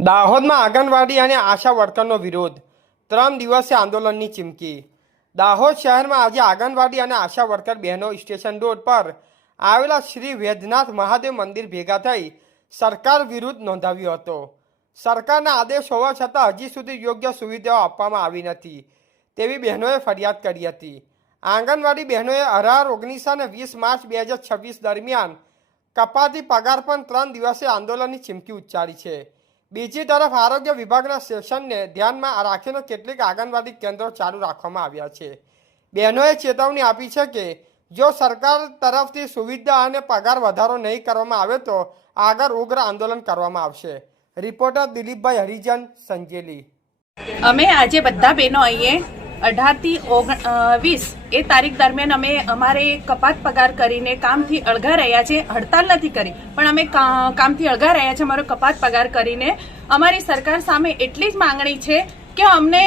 દાહોદમાં આંગણવાડી અને આશા વર્કરનો વિરોધ, 3 દિવસીય આંદોલનની ચીમકી। દાહોદ શહેરમાં આજે આંગણવાડી અને આશા વર્કર બહેનો સ્ટેશન રોડ પર આવેલા શ્રી વૈદ્યનાથ મહાદેવ મંદિર ભેગા થઈ સરકાર વિરુદ્ધ નોંધાવ્યો હતો। સરકારના આદેશ હોવા છતાં હજી સુધી યોગ્ય સુવિધાઓ આપવામાં આવી નથી તેવી બહેનોએ ફરિયાદ કરી હતી। આંગણવાડી બહેનોએ 18, 19 અને 20 માર્ચ 2026 દરમિયાન કપાતી પગાર પણ 3 દિવસીય આંદોલનની ચીમકી ઉચ્ચારી છે। બીજી તરફ આરોગ્ય વિભાગના સેશનને ધ્યાનમાં રાખીને કેટલીક આંગણવાડી કેન્દ્રો ચાલુ રાખવામાં આવ્યા છે। બહેનોએ ચેતવણી આપી છે કે જો સરકાર તરફથી સુવિધા અને પગાર વધારો નહીં કરવામાં આવે તો આગળ ઉગ્ર આંદોલન કરવામાં આવશે। રિપોર્ટર દિલીપભાઈ હરિજન, સંજેલી। અમે આજે બધા બહેનો અહીંયા 18 થી 20 એ તારીખ દરમિયાન અમે અમારે કપાત પગાર કરીને કામથી અળગા રહ્યા છે। હડતાલ નથી કરી પણ અમે કામથી અળગા રહ્યા છે। અમારો કપાત પગાર કરીને અમારી સરકાર સામે એટલી જ માંગણી છે કે અમને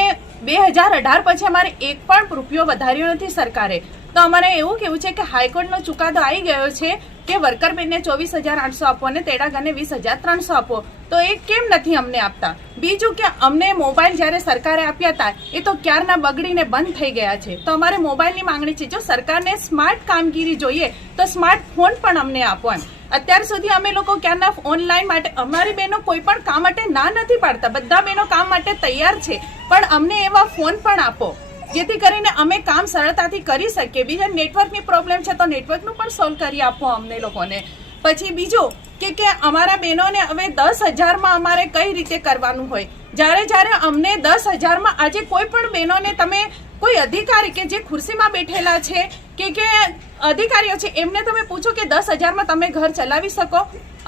2018 પછી અમારે એક પણ રૂપિયો વધાર્યો નથી સરકારે। તો અમારે એવું કેવું છે કે હાઈકોર્ટનો ચુકાદો આવી ગયો છે કે વર્કર બેનને 24,800 આપો અને તેડાગરને 20,300 આપો, તો એ કેમ નથી અમને આપતા? બીજું કે અમને મોબાઈલ જ્યારે સરકારે આપ્યા હતા એ તો ક્યારના બગડીને બંધ થઈ ગયા છે। તો અમારે મોબાઈલની માંગણી છે। જો સરકારને સ્માર્ટ કામગીરી જોઈએ તો સ્માર્ટ ફોન પણ અમને આપો એમ। અત્યાર સુધી અમે લોકો ક્યારના ઓનલાઈન માટે અમારી બહેનો કોઈ પણ કામ માટે ના નથી પાડતા, બધા બહેનો કામ માટે તૈયાર છે, પણ અમને એવા ફોન પણ આપો જેથી કરીને અમે કામ સરળતાથી કરી શકીએ। બીજા નેટવર્કની પ્રોબ્લેમ છે તો નેટવર્કનું પણ સોલ્વ કરી આપો અમને લોકોને। પછી બીજું કે અમારા બહેનોને હવે 10,000માં અમારે કઈ રીતે કરવાનું હોય? જ્યારે અમને 10,000માં આજે કોઈ પણ બહેનોને તમે કોઈ અધિકારી કે જે ખુરશીમાં બેઠેલા છે કે અધિકારીઓ છે એમને તમે પૂછો કે 10,000માં તમે ઘર ચલાવી શકો?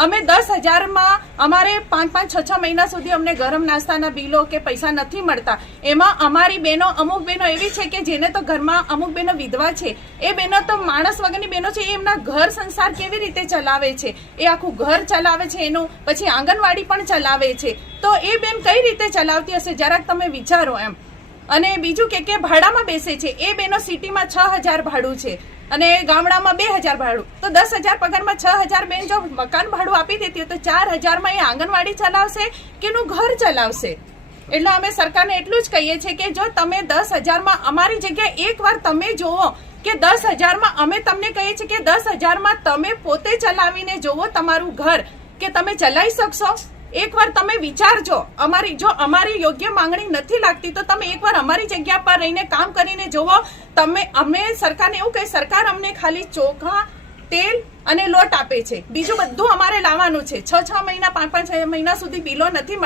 અમે 10,000માં અમારે 5-6 મહિના સુધી અમને ગરમ નાસ્તાના બિલો કે પૈસા નથી મળતા। એમાં અમારી બહેનો અમુક બહેનો એવી છે કે જેને તો ઘરમાં અમુક બહેનો વિધવા છે, એ બહેનો તો માણસ વગરની બહેનો છે, એ એમના ઘર સંસાર કેવી રીતે ચલાવે છે? એ આખું ઘર ચલાવે છે એનું, પછી આંગણવાડી પણ ચલાવે છે, તો એ બેન કઈ રીતે ચલાવતી હશે? જરાક તમે વિચારો એમ। અને બીજું કે ભાડામાં બેસે છે, એ બહેનો સિટીમાં 6,000 ભાડું છે અને ગામડામાં 2,000 ભાડું, તો 10,000 પગારમાં 6,000 બેન જો મકાન ભાડું આપી દેતી હોય તો 4,000માં એ આંગણવાડી ચલાવશે કે એનું ઘર ચલાવશે? એટલે અમે સરકારને એટલું જ કહીએ છીએ કે જો તમે 10,000માં અમારી જગ્યાએ એકવાર તમે જોવો કે 10,000માં અમે તમને કહીએ છીએ કે 10,000માં તમે પોતે ચલાવીને જોવો તમારું ઘર કે તમે ચલાવી શકશો? એકવાર તમે વિચારજો। જો અમારી યોગ્ય માંગણી નથી લાગતી તો તમે એકવાર અમારી જગ્યા પર રહીને કામ કરીને જોવો। અમે સરકારને એવું કહે, સરકાર અમને ખાલી ચોખા, તેલ અને લોટ આપે છે, બીજું બધું અમારે લાવવાનું છે। 6 મહિના 5 મહિના સુધી બિલો નથી મળતા।